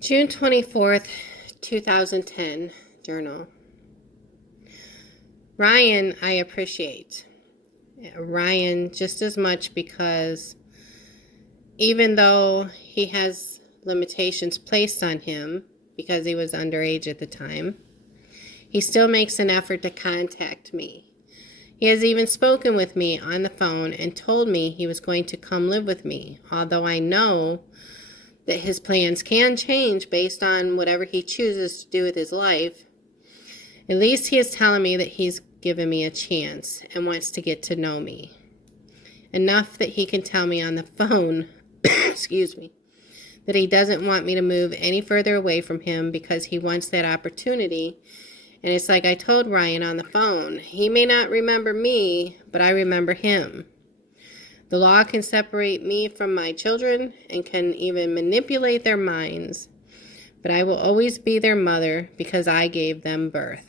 June 24th, 2010, journal. Ryan, I appreciate. Ryan just as much because even though he has limitations placed on him because he was underage at the time, he still makes an effort to contact me. He has even spoken with me on the phone and told me he was going to come live with me, although I know that his plans can change based on whatever he chooses to do with his life. At least he is telling me that he's given me a chance and wants to get to know me. Enough that he can tell me on the phone, excuse me, that he doesn't want me to move any further away from him because he wants that opportunity. And it's like I told Ryan on the phone, he may not remember me, but I remember him. The law can separate me from my children and can even manipulate their minds, but I will always be their mother because I gave them birth.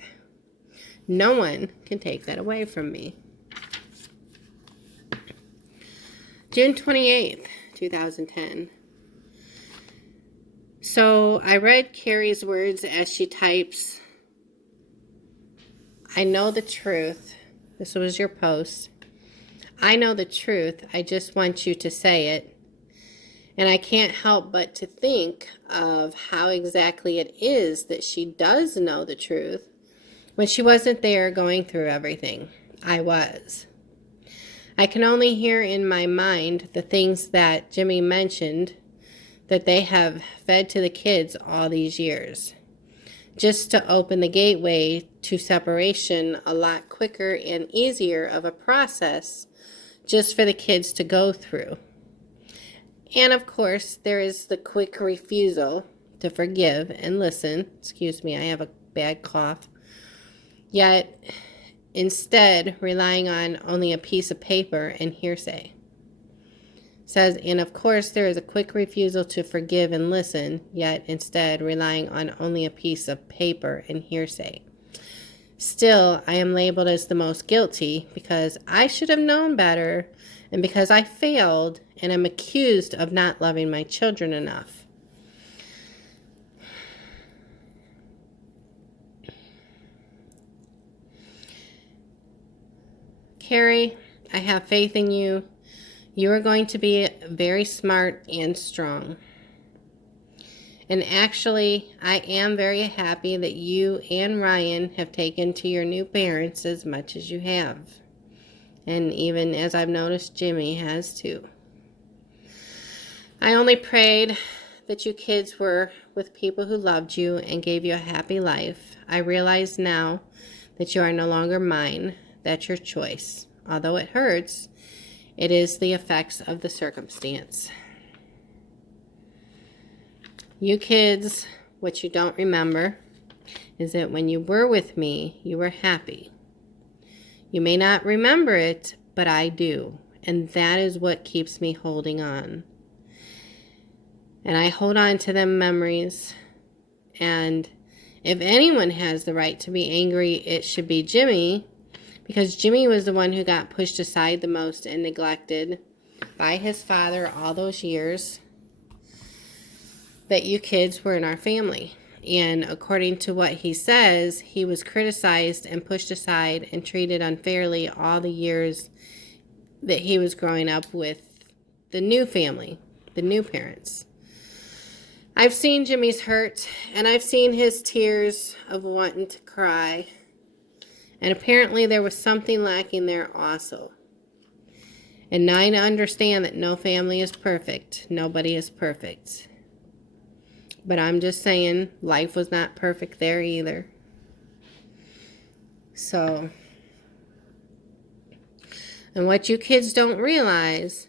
No one can take that away from me. June 28th, 2010. So I read Carrie's words as she types, I know the truth. This was your post. I know the truth. I just want you to say it. And I can't help but to think of how exactly it is that she does know the truth when she wasn't there going through everything. I was. I can only hear in my mind the things that Jimmy mentioned that they have fed to the kids all these years, just to open the gateway to separation a lot quicker and easier of a process just for the kids to go through. And of course, there is the quick refusal to forgive and listen. Excuse me, I have a bad cough. Yet, instead, relying on only a piece of paper and hearsay. Says, and of course, there is a quick refusal to forgive and listen, yet instead relying on only a piece of paper and hearsay. Still, I am labeled as the most guilty because I should have known better and because I failed and am accused of not loving my children enough. Carrie, I have faith in you. You are going to be very smart and strong. And actually, I am very happy that you and Ryan have taken to your new parents as much as you have. And even as I've noticed, Jimmy has too. I only prayed that you kids were with people who loved you and gave you a happy life. I realize now that you are no longer mine. That's your choice. Although it hurts, it is the effects of the circumstance. You kids, what you don't remember is that when you were with me, you were happy. You may not remember it, but I do. And that is what keeps me holding on. And I hold on to them memories. And if anyone has the right to be angry, it should be Jimmy. Because Jimmy was the one who got pushed aside the most and neglected by his father all those years that you kids were in our family. And according to what he says, he was criticized and pushed aside and treated unfairly all the years that he was growing up with the new family, the new parents. I've seen Jimmy's hurt, and I've seen his tears of wanting to cry. And apparently there was something lacking there also. And now I understand that no family is perfect. Nobody is perfect. But I'm just saying, life was not perfect there either. So, and what you kids don't realize,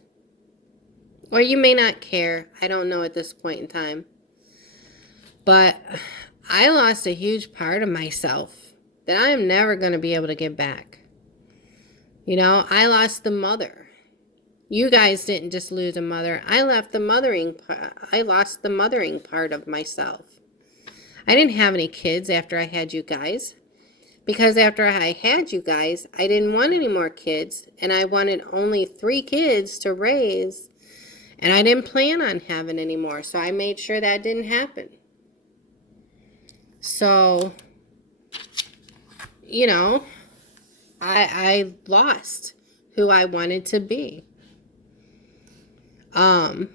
or you may not care, I don't know at this point in time, but I lost a huge part of myself that I am never going to be able to get back. You know, I lost the mother. You guys didn't just lose a mother. I lost the mothering part of myself. I didn't have any kids after I had you guys. Because after I had you guys, I didn't want any more kids. And I wanted only 3 kids to raise. And I didn't plan on having any more. So I made sure that didn't happen. So, you know, I lost who I wanted to be. I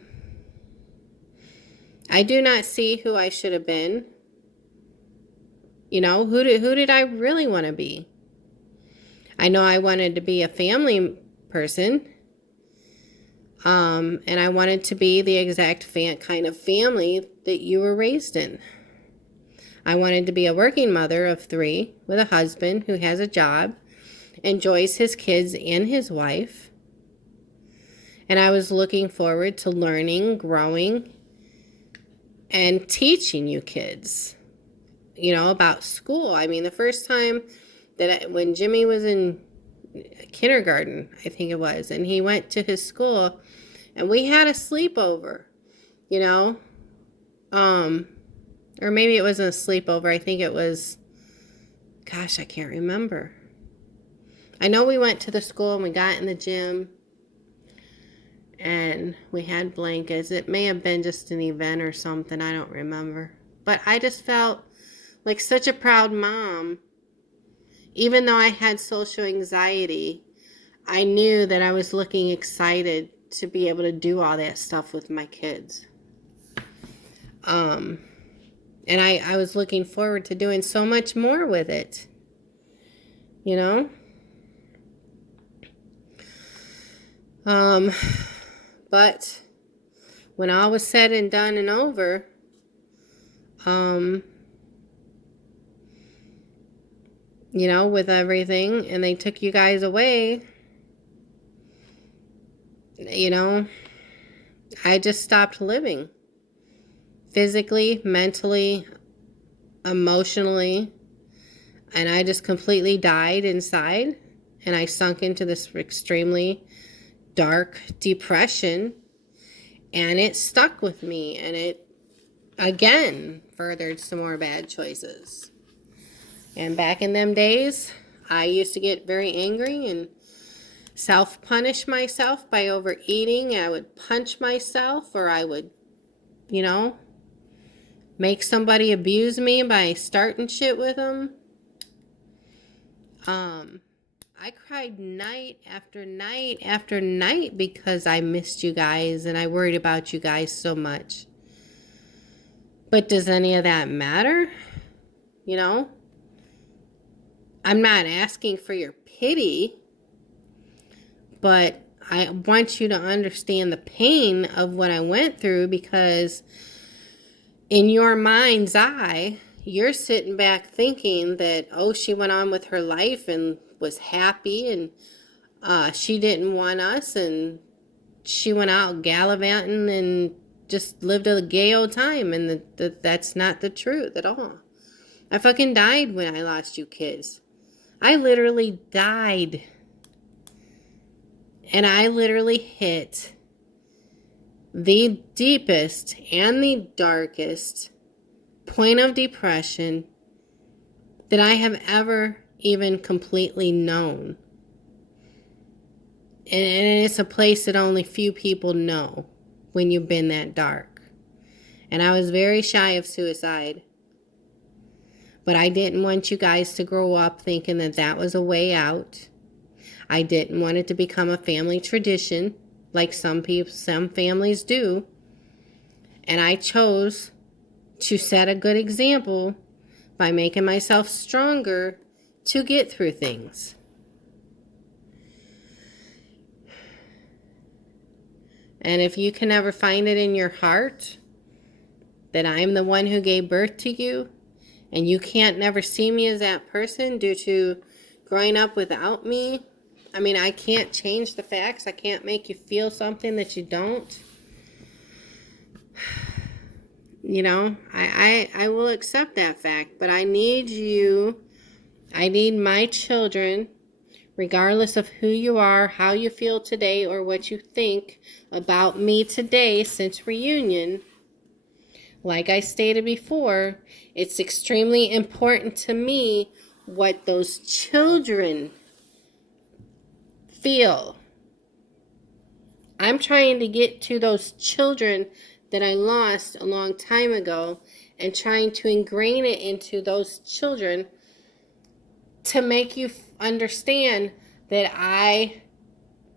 do not see who I should have been. You know, who did I really want to be? I know I wanted to be a family person. And I wanted to be the exact kind of family that you were raised in. I wanted to be a working mother of 3 with a husband who has a job, enjoys his kids and his wife. And I was looking forward to learning, growing, and teaching you kids, you know, about school. I mean, the first time when Jimmy was in kindergarten, I think it was, and he went to his school, and we had a sleepover, you know, or maybe it wasn't a sleepover. I think it was, gosh, I can't remember. I know we went to the school and we got in the gym and we had blankets. It may have been just an event or something. I don't remember. But I just felt like such a proud mom. Even though I had social anxiety, I knew that I was looking excited to be able to do all that stuff with my kids. And I was looking forward to doing so much more with it. You know? But when all was said and done and over, you know, with everything, and they took you guys away, you know, I just stopped living. Physically, mentally, emotionally, and I just completely died inside, and I sunk into this extremely dark depression, and it stuck with me, and it again furthered some more bad choices. And back in them days, I used to get very angry and self-punish myself by overeating. I would punch myself, or I would, you know, make somebody abuse me by starting shit with them. I cried night after night after night because I missed you guys and I worried about you guys so much. But does any of that matter? You know? I'm not asking for your pity, but I want you to understand the pain of what I went through, because in your mind's eye, you're sitting back thinking that, oh, she went on with her life and was happy, and she didn't want us, and she went out gallivanting and just lived a gay old time, and that's not the truth at all. I fucking died when I lost you kids. I literally died. And I literally hit the deepest and the darkest point of depression that I have ever even completely known. And it's a place that only few people know when you've been that dark. And I was very shy of suicide. But I didn't want you guys to grow up thinking that that was a way out. I didn't want it to become a family tradition like some families do. And I chose to set a good example by making myself stronger to get through things. And if you can ever find it in your heart that I'm the one who gave birth to you, and you can't never see me as that person due to growing up without me, I mean, I can't change the facts. I can't make you feel something that you don't. You know, I will accept that fact, but I need you, I need my children, regardless of who you are, how you feel today, or what you think about me today since reunion. Like I stated before, it's extremely important to me what those children feel. I'm trying to get to those children that I lost a long time ago and trying to ingrain it into those children to make you understand that I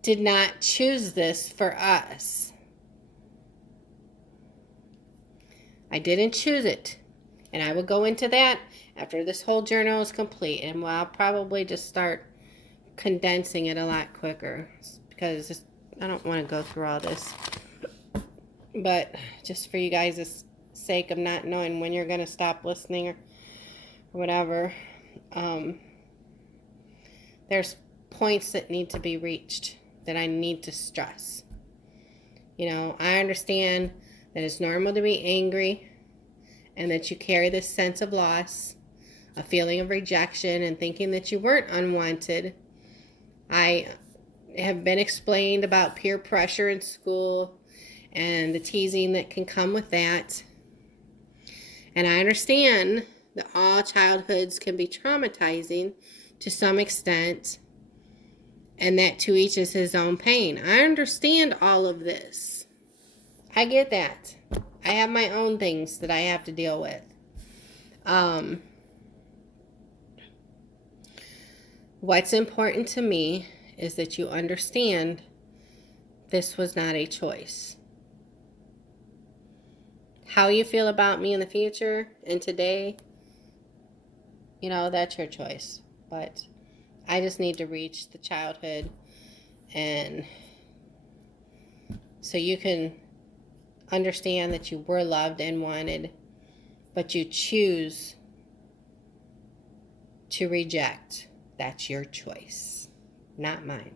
did not choose this for us. I didn't choose it. And I will go into that after this whole journal is complete. And I'll probably just start condensing it a lot quicker because I don't want to go through all this. But just for you guys' sake of not knowing when you're going to stop listening or whatever, there's points that need to be reached that I need to stress. You know, I understand that it's normal to be angry and that you carry this sense of loss, a feeling of rejection, and thinking that you weren't unwanted. I have been explained about peer pressure in school and the teasing that can come with that. And I understand that all childhoods can be traumatizing to some extent, and that to each is his own pain. I understand all of this. I get that. I have my own things that I have to deal with. What's important to me is that you understand this was not a choice. How you feel about me in the future and today, you know, that's your choice. But I just need to reach the childhood, and so you can understand that you were loved and wanted, but you choose to reject. That's your choice, not mine.